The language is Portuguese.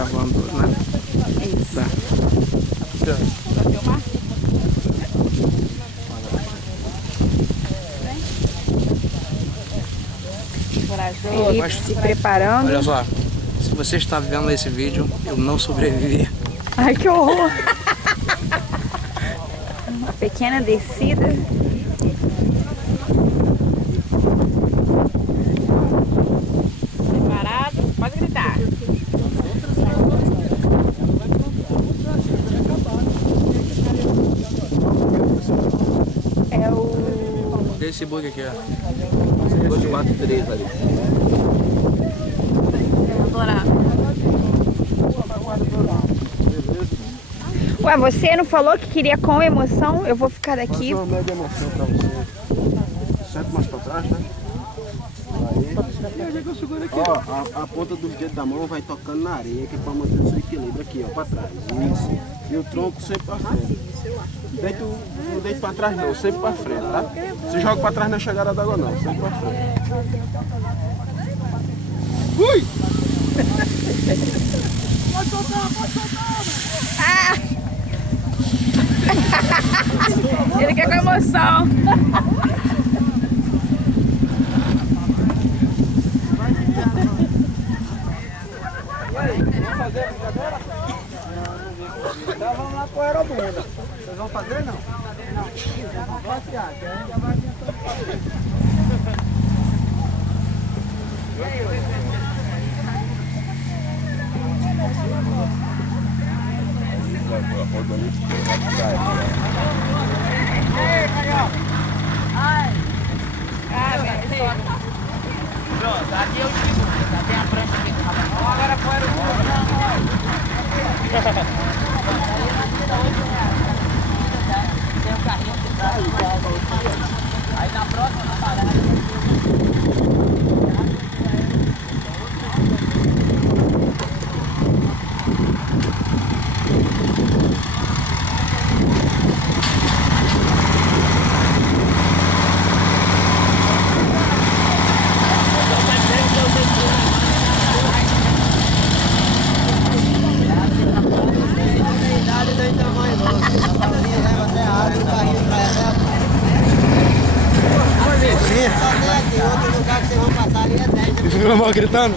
gravando, né? Isso. Tá. Vai filmar? Felipe se preparando. Olha só, se você está vendo esse vídeo, eu não sobrevivi. Ai, que horror! Uma pequena descida. Preparado? Pode gritar. É o... Esse bug aqui, ó. 243 ali. Ué, você não falou que queria com emoção? Eu vou ficar daqui. Uma mega emoção pra você. Sente mais pra trás, né? Aí. Ó, a ponta dos dedos da mão vai tocando na areia, que é pra manter o seu equilíbrio aqui, ó, pra trás. Isso. E o tronco sempre pra frente. Não deito pra trás não, sempre pra frente, tá? Se joga pra trás na chegada d'água não, sempre pra frente. Ui! Pode soltar, pode soltar! Ah! Ele quer com emoção. Vamos fazer a brincadeira? Então vamos lá pro Aerobunda. Vocês vão fazer não? Não. Vocês vão passear, que a gente já vai tentando fazer. Pronto, aqui eu digo, já tem a prancha aqui. Agora fora o tem um carrinho aqui atrás. Aí na próxima parada. Outro lugar que vocês vão passar ali é 10. Gritando?